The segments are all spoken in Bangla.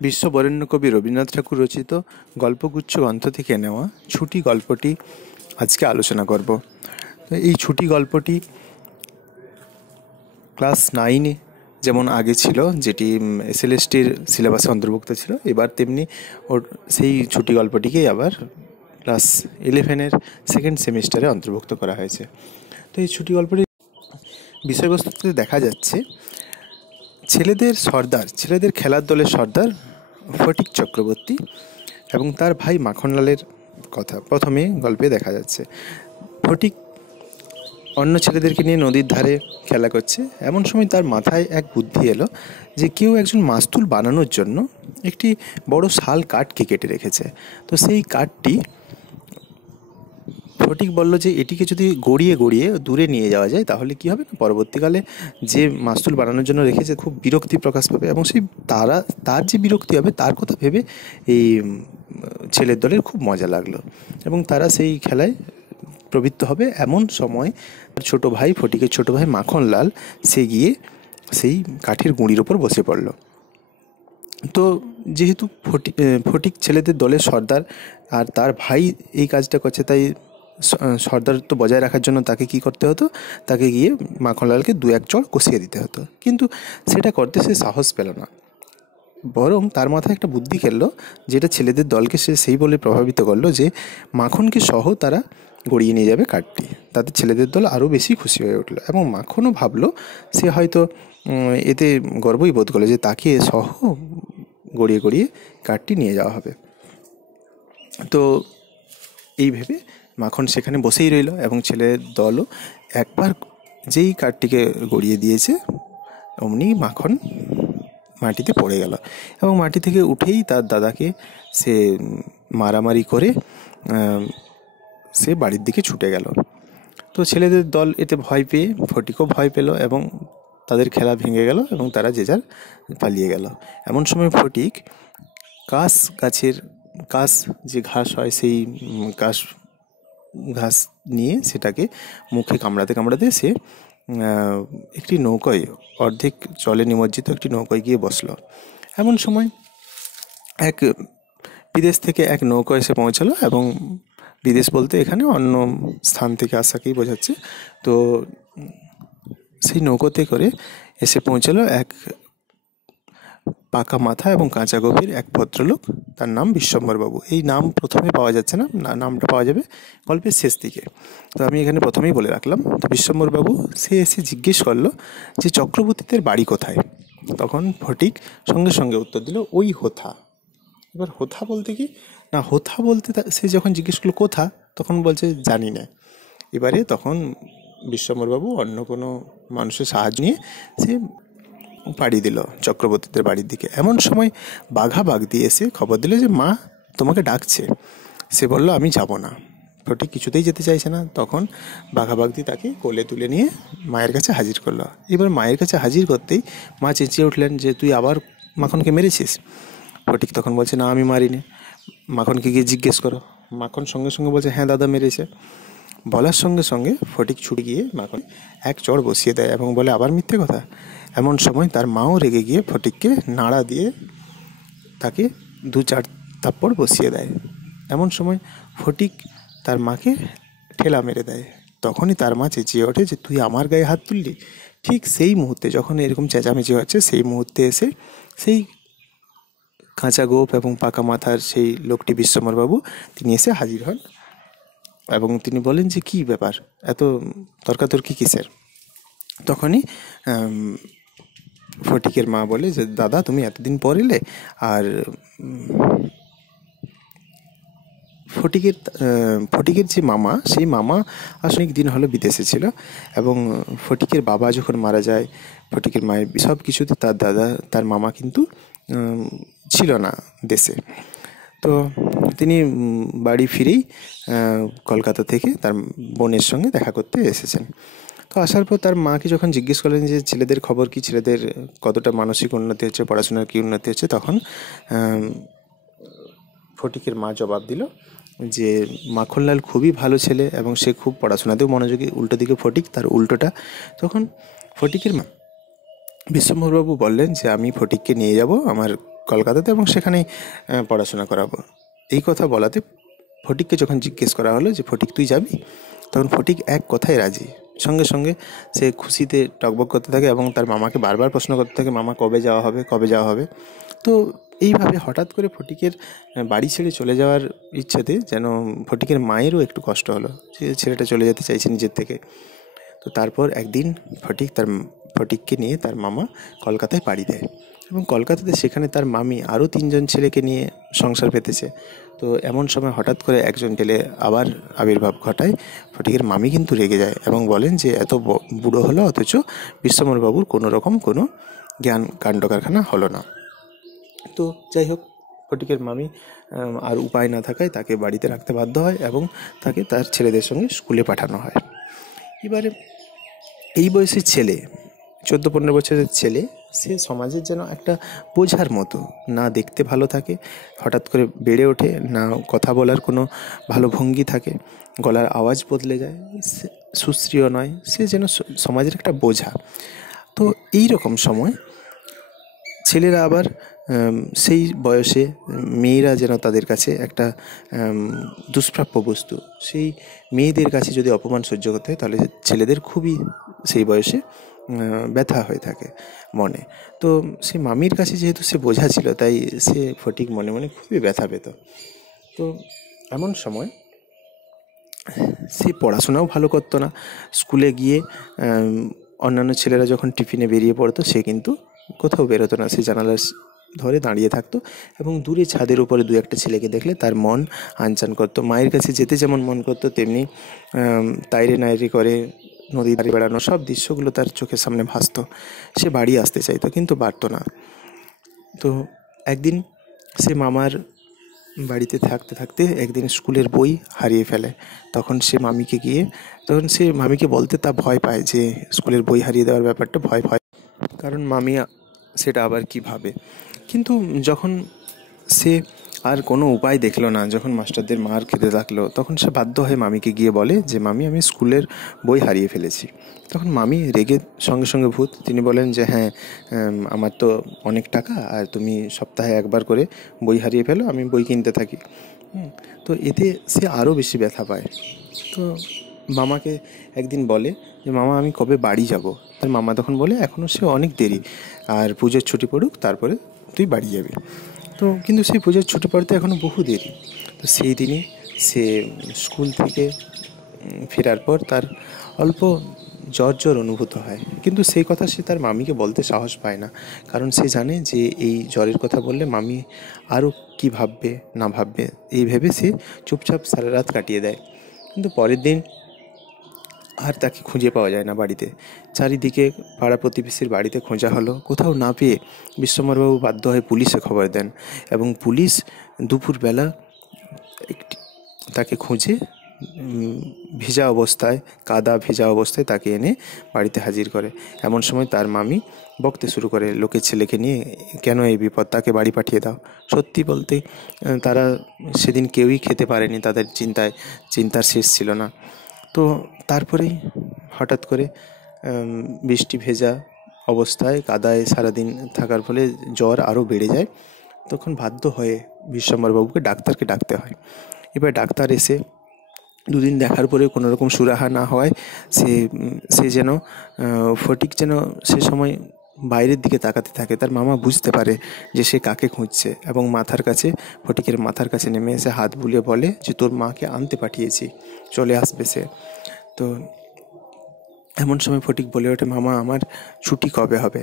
বিশ্ববরেণ্য কবি রবীন্দ্রনাথ ঠাকুর রচিত গল্পগুচ্ছ গ্রন্থ থেকে নেওয়া ছুটি গল্পটি আজকে আলোচনা করব। এই ছুটি গল্পটি ক্লাস 9-এ যেমন আগে ছিল, যেটি এসএলএসটির সিলেবাসে অন্তর্ভুক্ত ছিল, এবার তেমনি ওর সেই ছুটি গল্পটিকেই আবার ক্লাস 11-এর সেকেন্ড সেমিস্টারে অন্তর্ভুক্ত করা হয়েছে। তো এই ছুটি গল্পটির বিষয়বস্তুতে দেখা যাচ্ছে ছেলেদের খেলার দলের সর্দার ফটিক চক্রবর্তী এবং তার ভাই মাখনলালের কথা প্রথমে গল্পে দেখা যাচ্ছে। ফটিক অন্য ছেলেদেরকে নিয়ে নদীর ধারে খেলা করছে। এমন সময় তার মাথায় এক বুদ্ধি এলো যে কেউ একজন মাস্তুল বানানোর জন্য একটি বড় শাল কাঠকে কেটে রেখেছে। তো সেই কাঠটি ফটিক বলল যে এটিকে যদি গড়িয়ে গড়িয়ে দূরে নিয়ে যাওয়া যায় তাহলে কি হবে না, পরবর্তীকালে যে মাস্তুল বানানোর জন্য রেখেছে খুব বিরক্তি প্রকাশ পাবে এবং সেই তার যে বিরক্তি হবে তার কথা ভেবে এই ছেলের দলের খুব মজা লাগলো এবং তারা সেই খেলায় প্রবৃত্ত হবে। এমন সময় ফটিকের ছোট ভাই মাখনলাল সে গিয়ে সেই কাঠের গুঁড়ির ওপর বসে পড়ল। তো যেহেতু ফটিক ছেলেদের দলের সর্দার আর তার ভাই এই কাজটা করছে, তাই সর্দারত্ব বজায় রাখার জন্য তাকে কি করতে হতো, তাকে গিয়ে মাখনলালকে 2-1 চড় কষিয়ে দিতে হতো। কিন্তু সেটা করতে সে সাহস পেল না, বরং তার মাথায় একটা বুদ্ধি খেললো, যেটা ছেলেদের দলকে সে সেই বলে প্রভাবিত করলো যে মাখনকে সহ তারা গড়িয়ে নিয়ে যাবে কাঠটি। তাতে ছেলেদের দল আরও বেশি খুশি হয়ে উঠলো এবং মাখনও ভাবলো সে হয়তো এতে গর্বই বোধ করলো যে তাকে সহ গড়িয়ে গড়িয়ে কাঠটি নিয়ে যাওয়া হবে। তো এই ভেবে মাখন সেখানে বসেই রইল এবং ছেলের দলও একবার যেই কাঠটিকে গড়িয়ে দিয়েছে অমনি মাখন মাটিতে পড়ে গেল এবং মাটি থেকে উঠেই তার দাদাকে সে মারামারি করে সে বাড়ির দিকে ছুটে গেল। তো ছেলেদের দল এতে ভয় পেয়ে ফটিকও ভয় পেল এবং তাদের খেলা ভেঙে গেল এবং তারা যে যার পালিয়ে গেল। এমন সময় ফটিক কাশ যে ঘাস হয় সেই ঘাস নিয়ে সেটাকে মুখে কামড়াতে কামড়াতে সে একটি নৌকোয়, অর্ধেক জলে নিমজ্জিত একটি নৌকোয় গিয়ে বসল। এমন সময় বিদেশ থেকে এক নৌকো এসে পৌঁছালো এবং বিদেশ বলতে এখানে অন্য স্থান থেকে আসাকেই বোঝাচ্ছে। তো সেই নৌকোতে করে এসে পৌঁছালো এক পাকা মাথা এবং কাঁচা গভীর এক ভদ্রলোক, তার নাম বিশ্বম্বরবাবু। এই নাম প্রথমে পাওয়া যাচ্ছে না, নামটা পাওয়া যাবে গল্পের শেষ দিকে, তো আমি এখানে প্রথমেই বলে রাখলাম। তো বিশ্বম্বরবাবু সে এসে জিজ্ঞেস করলো যে চক্রবর্তীদের বাড়ি কোথায়। তখন ফটিক সঙ্গে সঙ্গে উত্তর দিল ওই হোথা। এবার হোথা বলতে কি না, হোথা বলতে সে যখন জিজ্ঞেস করলো কোথা, তখন বলছে জানি না। এবারে তখন বিশ্বম্বরবাবু অন্য কোনো মানুষের সাহায্য নিয়ে সে পাড়ি দিল চক্রবর্তীদের বাড়ির দিকে। এমন সময় বাঘ দিয়ে এসে খবর দিল যে মা তোমাকে ডাকছে। সে বলল আমি যাব না। ফটিক কিছুতেই যেতে চাইছে না। তখন বাঘাবাগদি তাকে কোলে তুলে নিয়ে মায়ের কাছে হাজির করলো। এবার মায়ের কাছে হাজির করতেই মা চেঁচিয়ে উঠলেন যে তুই আবার মাখনকে মেরেছিস। ফটিক তখন বলছে না আমি মারিনি, মাখনকে গিয়ে জিজ্ঞেস করো। মাখন সঙ্গে সঙ্গে বলছে হ্যাঁ দাদা মেরেছে। বলার সঙ্গে সঙ্গে ফটিক ছুটে গিয়ে মাখন এক চড় বসিয়ে দেয় এবং বলে আবার মিথ্যে কথা। এমন সময় তার মাও রেগে গিয়ে ফটিককে নাড়া দিয়ে তাকে 2-4 থাপ্পড় বসিয়ে দেয়। এমন সময় ফটিক তার মাকে ঠেলা মেরে দেয়। তখনই তার মা চেঁচিয়ে ওঠে যে তুই আমার গায়ে হাত তুললি। ঠিক সেই মুহূর্তে যখন এরকম চেঁচামেচি হচ্ছে সেই মুহূর্তে এসে সেই কাঁচা গোপ এবং পাকা মাথার সেই লোকটি বিশ্বম্বরবাবু তিনি এসে হাজির হন এবং তিনি বলেন যে কী ব্যাপার, এত তর্কাতর্কি কিসের। তখনই ফটিকের মা বলে যে দাদা তুমি এতদিন পর এলে। আর ফটিকের যে মামা, সেই মামা আসলে অনেক দিন হলো বিদেশে ছিল এবং ফটিকের বাবা যখন মারা যায়, ফটিকের মায়ের সব কিছুতে তার মামা কিন্তু ছিল না দেশে। তো তিনি বাড়ি ফিরেই কলকাতা থেকে তার বোনের সঙ্গে দেখা করতে এসেছেন। তো আসার পর তার মাকে যখন জিজ্ঞেস করলেন যে ছেলেদের খবর কি, ছেলেদের কতটা মানসিক উন্নতি হচ্ছে, পড়াশোনার কী উন্নতি হচ্ছে, তখন ফটিকের মা জবাব দিল যে মাখনলাল খুবই ভালো ছেলে এবং সে খুব পড়াশোনাতেও মনোযোগী, উল্টো দিকে ফটিক তার উল্টোটা। তখন ফটিকের মা বিশ্বম্বরবাবু বললেন যে আমি ফটিককে নিয়ে যাব আমার কলকাতাতে এবং সেখানেই পড়াশোনা করাবো। এই কথা বলাতে ফটিককে যখন জিজ্ঞেস করা হলো যে ফটিক তুই যাবি, তখন ফটিক এক কথায় রাজি। সঙ্গে সঙ্গে সে খুশিতে টগবগ করতে থাকে এবং তার মামাকে বারবার প্রশ্ন করতে থাকে, মামা কবে যাওয়া হবে, কবে যাওয়া হবে। তো এইভাবে হঠাৎ করে ফটিকের বাড়ি ছেড়ে চলে যাওয়ার ইচ্ছাতে যেন ফটিকের মায়েরও একটু কষ্ট হলো, যে ছেলেটা চলে যেতে চাইছে নিজের থেকে। তো তারপর একদিন ফটিককে নিয়ে তার মামা কলকাতায় পাড়ি দেয় এবং কলকাতাতে সেখানে তার মামি আরও 3জন ছেলেকে নিয়ে সংসার পেতেছে। তো এমন সময় হঠাৎ করে একজন ছেলে আবার আবির্ভাব ঘটায়। ফটিকের মামি কিন্তু রেগে যায় এবং বলেন যে এত বুড়ো হলো অথচ বিশ্বম্বরবাবুর কোনো রকম কোনো জ্ঞান কাণ্ড কারখানা হলো না। তো যাই হোক, ফটিকের মামি আর উপায় না থাকায় তাকে বাড়িতে রাখতে বাধ্য হয় এবং তাকে তার ছেলেদের সঙ্গে স্কুলে পাঠানো হয়। এবারে এই বয়সের ছেলে, 14-15 বছরের ছেলে, সে সমাজের যেন একটা বোঝার মতো, না দেখতে ভালো থাকে, হঠাৎ করে বেড়ে ওঠে, না কথা বলার কোনো ভালো ভঙ্গি থাকে, গলার আওয়াজ বদলে যায়, সে সুশ্রীও নয়, সে যেন সমাজের একটা বোঝা। তো এই রকম সময় ছেলেরা আবার সেই বয়সে মেয়েরা যেন তাদের কাছে একটা দুষ্প্রাপ্য বস্তু। সেই মেয়েদের কাছে যদি অপমান সহ্য করতে হয় তাহলে ছেলেদের খুবই সেই বয়সে ব্যথা হয়ে থাকে মনে। তো সে মামির কাছে যেহেতু সে বোঝা ছিল, তাই সে ফটিক মনে মনে খুবই ব্যথা পেত। তো এমন সময় সে পড়াশোনাও ভালো করতো না। স্কুলে গিয়ে অন্যান্য ছেলেরা যখন টিফিনে বেরিয়ে পড়তো, সে কিন্তু কোথাও বেরোতো না, সে জানালার ধরে দাঁড়িয়ে থাকতো এবং দূরে ছাদের উপরে 2-1টা ছেলেকে দেখলে তার মন আনচান করতো। মায়ের কাছে যেতে যেমন মন করতো, তেমনি তাইরে নাইরে করে নদীর ধারে বেড়ানো, সব দৃশ্যগুলো তার চোখের সামনে ভাসতো। সে বাড়ি আসতে চাইতো কিন্তু পারতো না। তো একদিন সে মামার বাড়িতে থাকতে থাকতে একদিন স্কুলের বই হারিয়ে ফেলে। তখন সে মামিকে বলতে তা ভয় পায় যে স্কুলের বই হারিয়ে দেওয়ার ব্যাপারটা ভয়, কারণ মামি সেটা আবার কী ভাবে। কিন্তু যখন সে আর কোনো উপায় দেখলো না, যখন মাস্টারদের মার খেতে থাকলো, তখন সে বাধ্য হয়ে মামিকে গিয়ে বলে যে মামি, আমি স্কুলের বই হারিয়ে ফেলেছি। তখন মামি রেগে সঙ্গে সঙ্গে ভূত, তিনি বলেন যে হ্যাঁ, আমার তো অনেক টাকা, আর তুমি সপ্তাহে একবার করে বই হারিয়ে ফেলো, আমি বই কিনতে থাকি। তো এতে সে আরও বেশি ব্যথা পায়। তো মামাকে একদিন বলে যে মামা, আমি কবে বাড়ি যাব? তার মামা তখন বলে এখনও সে অনেক দেরি, আর পুজোর ছুটি পড়ুক তারপরে তুই বাড়ি যাবি। তো কিন্তু সেই পুজোর ছুটি পড়তে এখনও বহু দেরি। তো সেই দিনই সে স্কুল থেকে ফেরার পর তার অল্প জ্বর অনুভূত হয়, কিন্তু সেই কথা সে তার মামিকে বলতে সাহস পায় না, কারণ সে জানে যে এই জ্বরের কথা বললে মামি আরও কী ভাববে না ভাববে, এই ভেবে সে চুপচাপ সারা রাত কাটিয়ে দেয়। কিন্তু পরের দিন আর তাকে খুঁজে পাওয়া যায় না বাড়িতে। চারিদিকে পাড়া প্রতিবেশীর বাড়িতে খোঁজা হলো, কোথাও না পেয়ে বিশ্বম্বরবাবু বাধ্য হয়ে পুলিশে খবর দেন এবং পুলিশ দুপুরবেলা তাকে খুঁজে ভেজা অবস্থায়, কাদা ভেজা অবস্থায় তাকে এনে বাড়িতে হাজির করে। এমন সময় তার মামি বকতে শুরু করে, লোকের ছেলেকে নিয়ে কেন এই বিপদ, তাকে বাড়ি পাঠিয়ে দাও। সত্যি বলতে তারা সেদিন কেউই খেতে পারেনি, তাদের চিন্তার শেষ ছিল না। তো তারপরেই হঠাৎ করে বৃষ্টি ভেজা অবস্থায় কাদায় সারাদিন থাকার ফলে জ্বর আরও বেড়ে যায়। তখন বাধ্য হয়ে বিশ্বম্বরবাবুকে ডাক্তারকে ডাকতে হয়। এবার ডাক্তার এসে 2 দিন দেখার পরে কোনো রকম সুরাহা না হওয়ায় সে যেন ফটিক যেন সে সময় বাইরের দিকে তাকাতে থাকে। তার মামা বুঝতে পারে যে সে কাকে খুঁজছে এবং ফটিকের মাথার কাছে নেমে এসে হাত বুলিয়ে বলে যে তোর মাকে আনতে পাঠিয়েছি, চলে আসবে সে। তো এমন সময় ফটিক বলে ওঠে, মামা আমার ছুটি কবে হবে?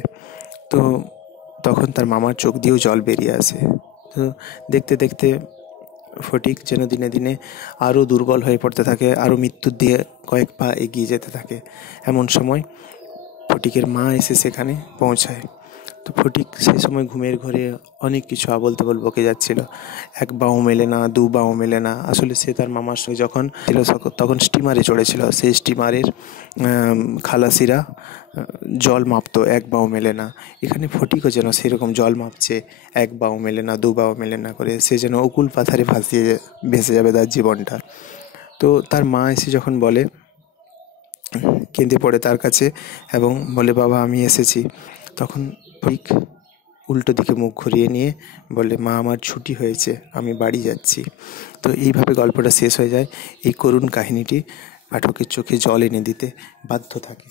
তো তখন তার মামার চোখ দিয়েও জল বেরিয়ে আসে। তো দেখতে দেখতে ফটিক যেন দিনে দিনে আরও দুর্বল হয়ে পড়তে থাকে, আরও মৃত্যুর দিয়ে কয়েক পা এগিয়ে যেতে থাকে। এমন সময় ফটিকের মা এসে সেখানে পৌঁছায়। তো ফটিক সেই সময় ঘুমের ঘরে অনেক কিছু আবোল তাবোল বকে যাচ্ছিল। 1 বাঁও মেলে না, 2 বাঁও মেলে না। আসলে সে তার মামার সঙ্গে যখন ছিল তখন স্টিমারে চড়েছিল। সেই স্টিমারের খালাসিরা জল মাপতো, 1 বাঁও মেলে না। এখানে ফটিকও যেন সেরকম জল মাপছে, 1 বাঁও মেলে না, 2 বাঁও মেলে না করে। সে যেন অকুল পাথারে ভেসে যাবে তার জীবনটা। তো তার মা এসে যখন বলে, কেঁদে পড়ে তার কাছে এবং বলে, বাবা আমি এসেছি, তখন ফটিক উল্টো দিকে মুখ ঘুরিয়ে নিয়ে বলে, মা আমার ছুটি হয়েছে, আমি বাড়ি যাচ্ছি। তো এইভাবে গল্পটা শেষ হয়ে যায়। এই করুণ কাহিনীটি পাঠকের চোখে জল এনে দিতে বাধ্য থাকে।